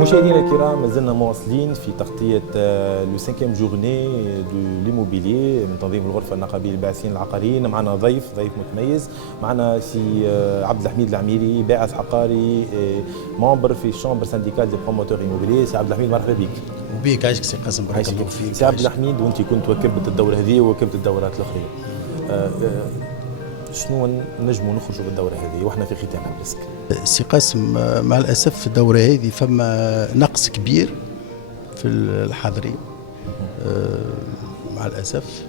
مشاهدينا الكرام، مازلنا مواصلين في تغطية لو 5 جورني دو ليموبيليي من تنظيم الغرفة النقابية للباحثين العقاريين. معنا ضيف متميز، معنا سي عبد الحميد العميري، باحث عقاري ممبر في الشامبر سانديكال دي بروموتور ايموبيليي. سي عبد الحميد مرحبا بك. وبيك عايشك سي قاسم، بارك الله فيك. سي عبد الحميد، وانت كنت وكبت الدورة هذه ووكبت الدورات الأخرى، شنو نجموا نخرجوا بالدورة هذه واحنا في ختامها برسك؟ سي قاسم، مع الأسف في الدورة هذه فما نقص كبير في الحاضرين مع الأسف.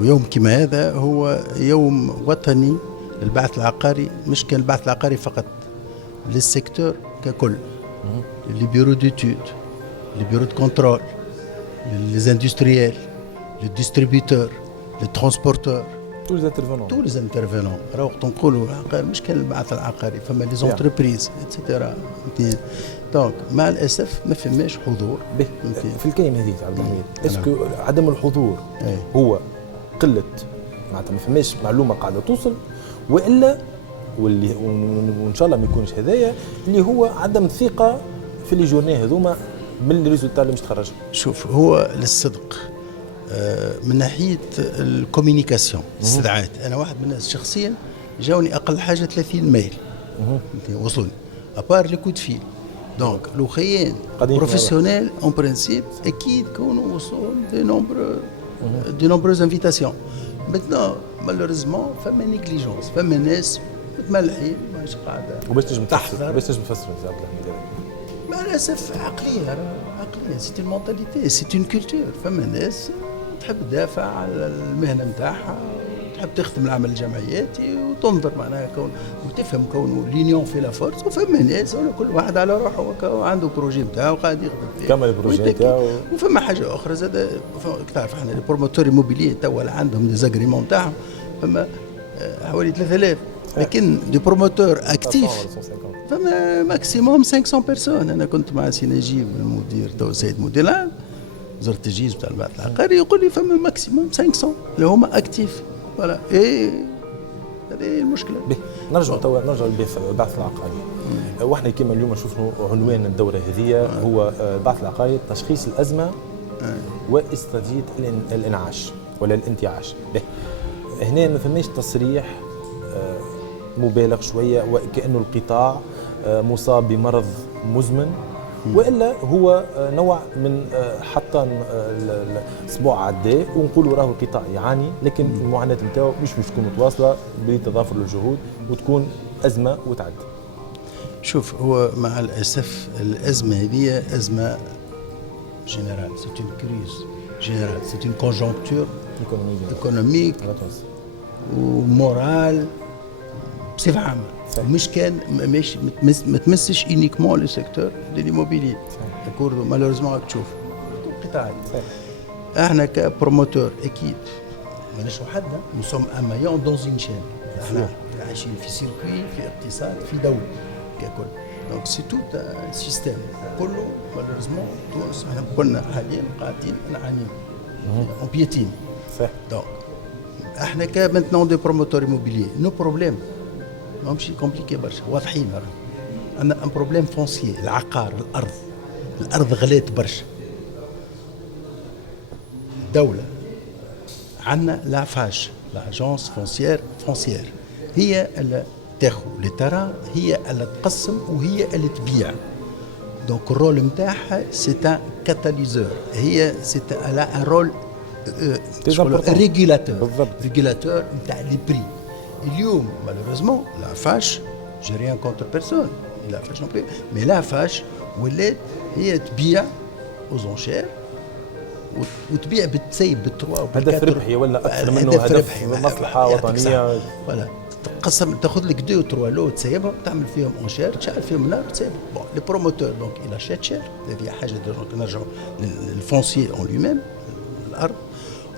ويوم كما هذا هو يوم وطني للبعث العقاري، مش كان البعث العقاري فقط، للسيكتور ككل، لي بيرو ديتود، لي بيرو دو كونترول، لي اندستريال، لي ديستريبيوتور، لي ترونسبورتور، tous les intervenants. راهو وقت نقولوا العقار مش كان البعث العقاري، فما لي زونتربريز اتسيتيرا. دونك مع الاسف ما فماش حضور. في الكلمه هذه عبد الحميد، اسكو عدم الحضور هو قله، معناتها ما فماش معلومه قاعده توصل، والا واللي وان شاء الله ما يكونش هذايا اللي هو عدم الثقه في لي جورني هذوما من الريزولتا اللي مش تخرج؟ شوف، هو للصدق من ناحيه الكوميونيكاسيون، استدعاءات، انا واحد من الناس شخصيا جاوني اقل حاجه 30 ميل وصلوني ابار لي كود فيل. دونك لو خيان بروفيسيونيل اون برانسيب اكيد كونوا وصول دي نومبروز انفيتاسيون. ماتنون مالوريزمون فما نيجليجونس، فما ناس متملحين ماهيش قاعده. وباش تنجم تحضر، باش تنجم تفسر يا عبد الحميد؟ مع الاسف عقليه سيتي مونتاليتي، سيتي اون كولتور. فما ناس تحب تدافع على المهنه نتاعها، تحب تخدم العمل الجمعياتي وتنظر معناها كون وتفهم كونه لينيون في لا فورس. وفما ناس كل واحد على روحه عنده بروجي نتاعو قاعد يخدم فيه، كما البروجي نتاعو. وفما حاجه اخرى زاد، تعرف احنا لي بروموتور ايموبيليي توا عندهم دي زاغريمون نتاعهم، فما حوالي 3000، لكن دي بروموتور اكتيف فما ماكسيموم 500 بيرسون. انا كنت مع سي نجيب المدير تو سيد مدير العام وزاره التجهيز بتاع البعث العقاري، يقول لي فما ماكسيموم 500 اللي هما اكتيف. فوالا هذه المشكله. نرجع للبعث العقاري. واحنا كما اليوم نشوفوا عنوان الدوره هذه هو البعث العقاري، تشخيص الازمه واستراتيجيه الانعاش ولا الانتعاش. هنا ما فماش تصريح مبالغ شويه وكأنه القطاع مصاب بمرض مزمن، والا هو نوع من حتى اسبوع عداء ونقولوا راهو القطاع يعاني، لكن المعاناه نتاعو مش تكون متواصله بتضافر الجهود وتكون ازمه وتعدي. شوف، هو مع الاسف الازمه هذه ازمه جينيرال، سي اون كريز جينيرال، سي اون كونجونكتور ايكونوميك ومورال بصفه عامه. مش كان ما تمسش انيكمون لو سيكتور دي ليموبيلي، داكور. مالوريزمون راك تشوف القطاع. احنا كبروموتور اكيد ماناش وحدنا، نو سوم ان مايون دون اون شين. احنا عايشين في سيركوي، في اقتصاد، في دوله ككل. دونك سي توت سيستيم كله. مالوريزمون تونس احنا كلنا حاليا قاعدين نعانيو اون بيتين. دونك احنا كمنتنون دي بروموتور ايموبيلي نو بروبليم، ماهمش كومبليكي برشا، واضحين. عندنا ان بروبليم فونسيي، العقار، الارض غلات برشا. الدوله عندنا لافاج، لاجونس فونسيير هي اللي تاخذ لي ترى، هي اللي تقسم وهي اللي تبيع. دونك الرول نتاعها سي ان كاتاليزور، هي سي ان رول ريغولاتور نتاع لي بري. اليوم مالوريزمون لا فاش جي ريان كونتر بيرسون، لا فاش نو بلي، مي لا فاش ولات هي تبيع اوزونشير وتبيع بالتسيب بالتروا هدف ربحي ولا اكثر منه هدف مصلحه وطنيه. فوالا تقسم تاخذ لك 2 و 3 لو تسيبهم تعمل فيهم اونشير تشعل فيهم النار تسيبهم بون لي بروموتور دونك الى شات شير هذه حاجه دونك نرجعوا للفونسي اون لو ميم الارض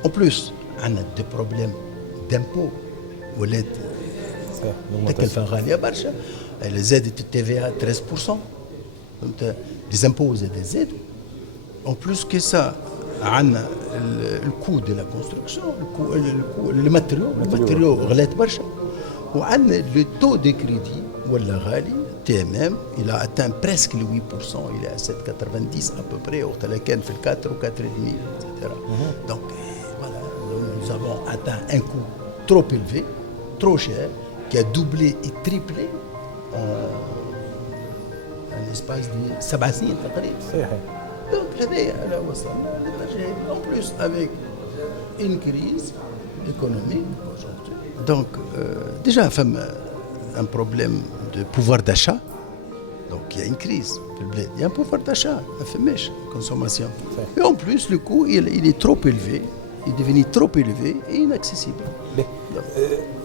اون بلوس عندنا دي بروبليم دامبو ولات تكلفه غاليه برشا زادت التي في 13% فهمت لي زامبو زادوا اون بلوس كي سا عندنا الكو دو لا كونستركسيون الكو الماتيريو غلات برشا وعندنا لو تو دي كريدي ولا غالي تي ام ام الى اتان بريسك لو 8% الى 7.90 ابوبري وقت اللي كان في ال 4 و 4.5 اكسترا دونك فوالا nous avons atteint un coût trop élevé trop cher qui a doublé et triplé en espace de 7 سنين تقريبا صحيح. Donc, là, وصلنا للدرجة هذه. En plus, avec une crise économique aujourd'hui. Donc, déjà, un problème de pouvoir d'achat. Donc, il y a une crise. Il y a un pouvoir d'achat. ما فماش consommation. Et en plus, le coût, il est trop élevé. Il est devenu trop élevé et inaccessible.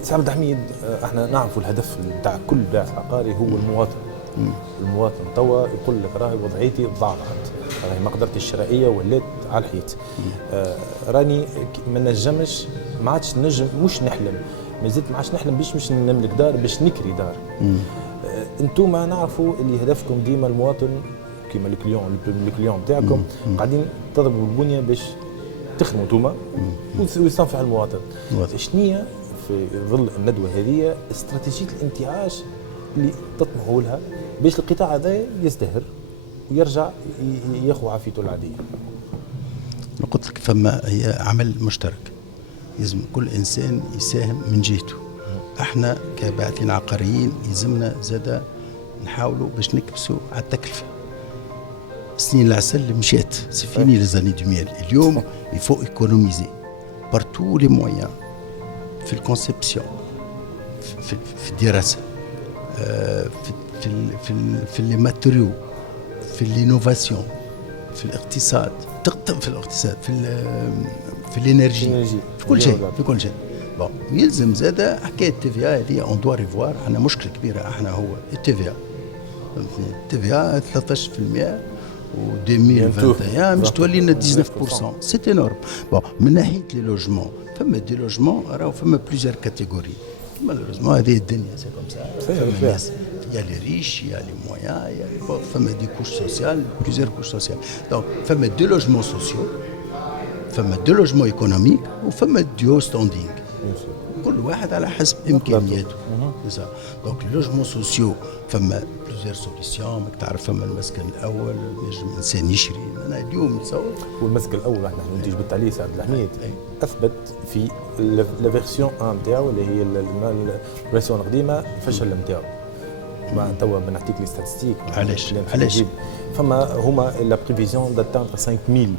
سي عبد الحميد، احنا نعرفوا الهدف نتاع كل باحث عقاري هو المواطن. المواطن توا يقول لك راهي وضعيتي ضاعت، راهي مقدرتي الشرائيه ولات على الحيط. راني ما نجمش، ما عادش نجم، مش نحلم، ما زلت ما عادش نحلم باش نملك دار، باش نكري دار. انتم نعرفوا اللي هدفكم ديما المواطن كيما الكليون نتاعكم قاعدين تضربوا البنيه باش تخدموا انتوما ويستنفع المواطن. شنية في ظل الندوه هذه استراتيجيه الانتعاش اللي تطمحوا لها باش القطاع هذا يزدهر ويرجع ياخذ عافيته العاديه؟ قلت لك فما هي عمل مشترك، لازم كل انسان يساهم من جهته. احنا كباحثين عقاريين يلزمنا زاده نحاولوا باش نكبسوا على التكلفه. السنين العسل اللي مشات سي فيني لي زاني 2000. اليوم يفو ايكونوميزي بارتو لي مويان في الكونسيبسيون، في الدراسه، في لي ماتيريو، في الانوفاسيون، في الاقتصاد، في الانرجي، في كل شيء، في كل شيء. بون يلزم زاده حكايه التي في هذه اون دوا ريفوار. عندنا مشكله كبيره احنا هو التي في فهمتني. التي في 13% و 2021 مش تولي لنا 19%. سي انورم. بون من ناحيه لي لوجمون فما دي لوجمون راهو فما بليزيور كاتيجوري. مالوريزمون هذه الدنيا سي كوم سا. فما ناس يا لي ريش يا لي مويان يا فما دي كوش سوسيال بليزيور كوش سوسيال. دونك فما دي لوجمون سوسيو، فما دي لوجمون ايكونوميك وفما ديو ستاندينغ. كل واحد على حسب امكانياته. دونك اللوجمون سوسيو فما بليزيور سوليسيون. ماك تعرف فما المسكن الاول ينجم الانسان يشري. انا اليوم نتصور والمسكن الاول احنا نتيجه بالتعليق سعد الحميد اثبت في لا فيرسيون 1 نتاعو اللي هي الفيرسيون القديمه فشل نتاعو. ما توا بنعطيك لي ستاتستيك. علاش فما هما لا بريفيزيون داتانتر 5000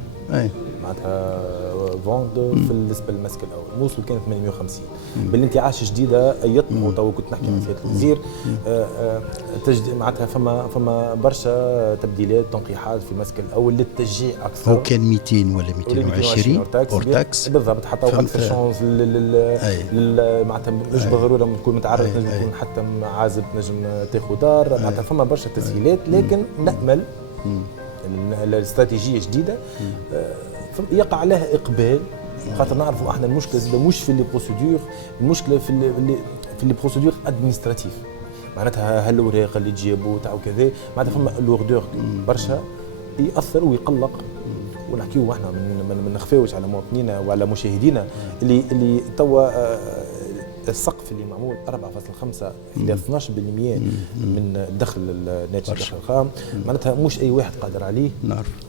معناتها فوند بالنسبه للمسكن الاول، موصل كانت 850. بالانتعاش الجديده يطمحوا تو كنت نحكي مع سياده الوزير معناتها فما برشا تبديلات تنقيحات في المسكن الاول للتشجيع اكثر. هو كان 200 ولا 220 اور تاكس بالضبط. حتى اكثر شانس معناتها مش بالضروره تكون متعرض، نجم تكون حتى عازب نجم تاخذ دار. معناتها فما برشا تسهيلات، لكن نامل الاستراتيجيه جديده يقع عليها اقبال. خاطر نعرفوا احنا المشكله مش في لي بروسيدور، المشكله في لي بروسيدور ادمنستراتيف. معناتها هالاوراق اللي تجيبوا تاع كذا، معناتها فما لوردور برشا ياثر ويقلق. ونحكيو احنا ما نخفاوش على مواطنينا وعلى مشاهدينا اللي توا السقف اللي معمول 4.5 الى 12% من الدخل الناتج الدخل الخام. معناتها مش اي واحد قادر عليه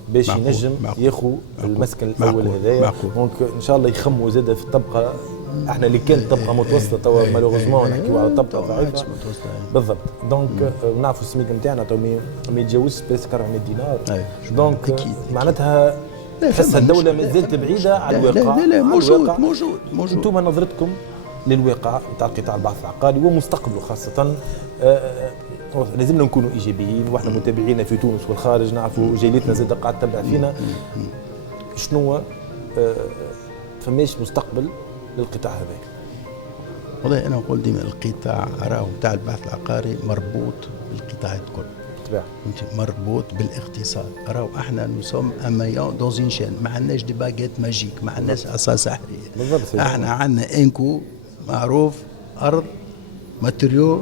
باش ينجم ياخذ المسكن الاول هذايا. دونك ان شاء الله يخموا زاده في الطبقه. احنا اللي كانت طبقه متوسطه توا مالوغوزمون نحكيو على طبقه ضعيفه بالضبط. دونك نعرفوا السميك نتاعنا تو ما يتجاوزش بريسك 400 دينار. دونك معناتها تحس الدوله مازالت بعيده على الواقع. لا موجود. انتم نظرتكم للواقع نتاع قطاع البحث العقاري ومستقبله خاصه، لازمنا نكونوا ايجابيين. واحنا متابعين في تونس والخارج نعرفوا جاليتنا زاد قاعد تتبع فينا. شنو فماش مستقبل للقطاع هذا؟ والله انا نقول ديما القطاع راهو تاع البحث العقاري مربوط بالقطاع الكل، مربوط بالاقتصاد. راهو احنا نسوم اميون دون اون شين، ما عندناش دي باجيت ماجيك، ما عندناش عصا سحريه. احنا عندنا انكو معروف، ارض، ماتريو،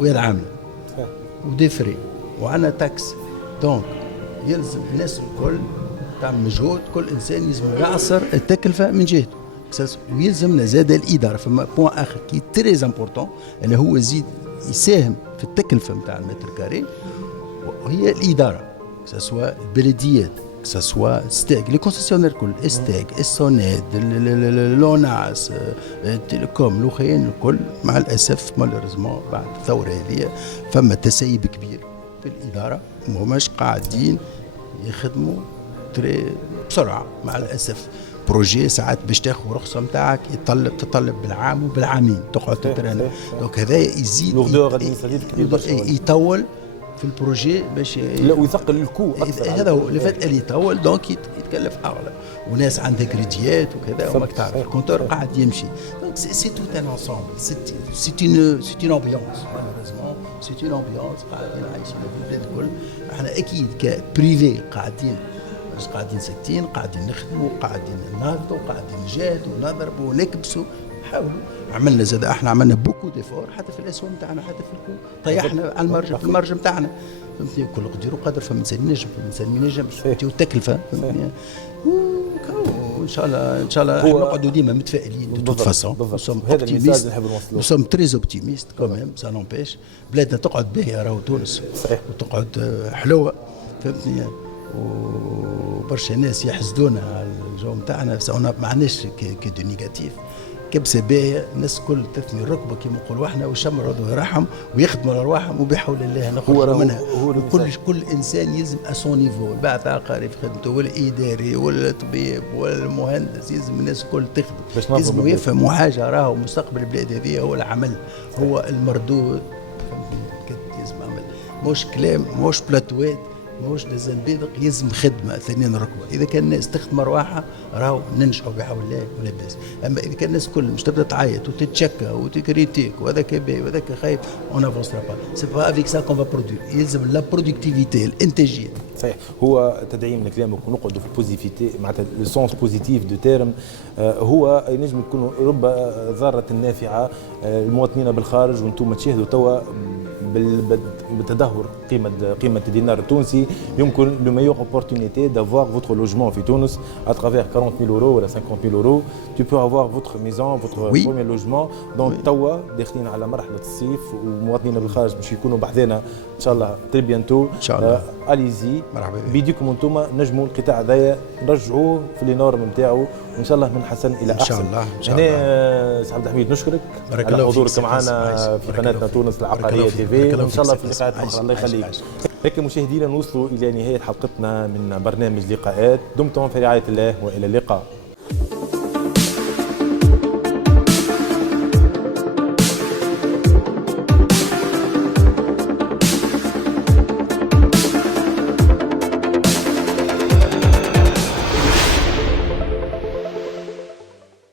ويد عامله ودي فري، وعندنا تاكس. دونك يلزم الناس الكل تعمل مجهود، كل انسان يلزم يعصر التكلفه من جهته، ويلزمنا زاد الاداره. فما بوان اخر كي تري امبورتون اللي هو يزيد يساهم في التكلفه نتاع المتر كاري، وهي الاداره، سواء البلديات، سواء ستاك لي كونسيسيونير كل، ستاك، السونيد، لوناس، التليكوم، الاخرين الكل. مع الاسف مالوريزمون بعد الثوره هذه فما تسيب كبير في الاداره، وماش قاعدين يخدموا بسرعه مع الاسف. بروجي ساعات باش تاخذ رخصه نتاعك تطلب بالعام وبالعامين تقعد تترنى. دونك هذا يزيد يطول في البروجي باش لا ويثقل الكو اكثر. هذا هو اللي فات اللي يطول، دونك يتكلف اغلى، وناس عندها كريديات وكذا وماك تعرف الكونتور قاعد يمشي. دونك سي توت ان انسومبل، سي اون امبيونس، مالوريزمون سي اون امبيونس قاعدين عايشين في البلاد الكل. احنا اكيد كبريفي قاعدين ساكتين، قاعدين نخدموا، قاعدين نهضوا، قاعدين نجاهدوا ونضربوا ونكبسوا، نحاولوا. عملنا زاد احنا عملنا بوكو ديفور حتى في الاسهم تاعنا، حتى في الكو طيحنا على المرج في المرج نتاعنا، فهمتني. كل قدير وقدر، فما انسان ينجم، فما انسان ما ينجمش، فهمتني. والتكلفه فهمتني. ان شاء الله ان شاء الله احنا نقعدوا ديما متفائلين دو توت فاسون. هذا الميساج اللي نحب نوصلوه. نو سوم تري اوبتيميست كوميم، سا نومبيش بلادنا تقعد باهيه، راهو تونس وتقعد حلوه، فهمتني. وبرشا ناس يحسدونا على الجو نتاعنا، ما عندناش كي دو نيجاتيف، كبسه باهيه، الناس الكل تثني الركبه كما نقولوا احنا، ويشمروا يرحم ويخدموا على ارواحهم، وبحول الله نخرجوا منها. كل انسان يلزم اسون نيفو، البعث العقاري في خدمته، والاداري والطبيب والمهندس، يلزم الناس الكل تخدم، يلزموا يفهموا حاجه، راهو مستقبل البلاد هذه هو العمل، هو المردود، يلزم عمل، مش كلام، مش بلاتوات، ماهوش لازم بيدق، يلزم خدمه ثانيا ركوه. اذا كان الناس تخدم رواحها راهو ننجحوا بحول الله ولا باس. اما اذا كان الناس كل مش تبدا تعيط وتتشكى وتكريتيك وهذاك باهي وهذاك خايب، اون افونسرا با، سي با افيك سا كون فا برودوير. يلزم لا برودكتيفيتي، الانتاجيه. صحيح، هو تدعيم لكلامك ونقعدوا في البوزيتيفيتي معناتها لو سونس بوزيتيف دو تيرم. هو ينجم يكون رب ضاره نافعه المواطنين بالخارج، وانتم تشاهدوا توا بالتدهور قيمة الدينار التونسي. يمكن لو ميور opportunité d'avoir votre logement في تونس à travers 40,000 euros ولا 50,000 euros. Tu peux avoir votre maison, votre premier logement. Donc توا داخلين على مرحلة الصيف، ومواطنين بالخارج باش يكونوا بحذانا ان شاء الله تري بيانتو ان شاء الله. اليزي بيديكم انتم نجموا القطاع هذايا نرجعوه في لي نورم نتاعو، وان شاء الله من حسن الى احسن. ان شاء الله. هنا سي عبد الحميد نشكرك على حضورك معنا في قناتنا تونس العقاريه تي في، وان شاء الله في لقاءات اخرى. الله يخليك. هيك مشاهدينا نوصلوا الى نهايه حلقتنا من برنامج لقاءات. دمتم في رعايه الله والى اللقاء.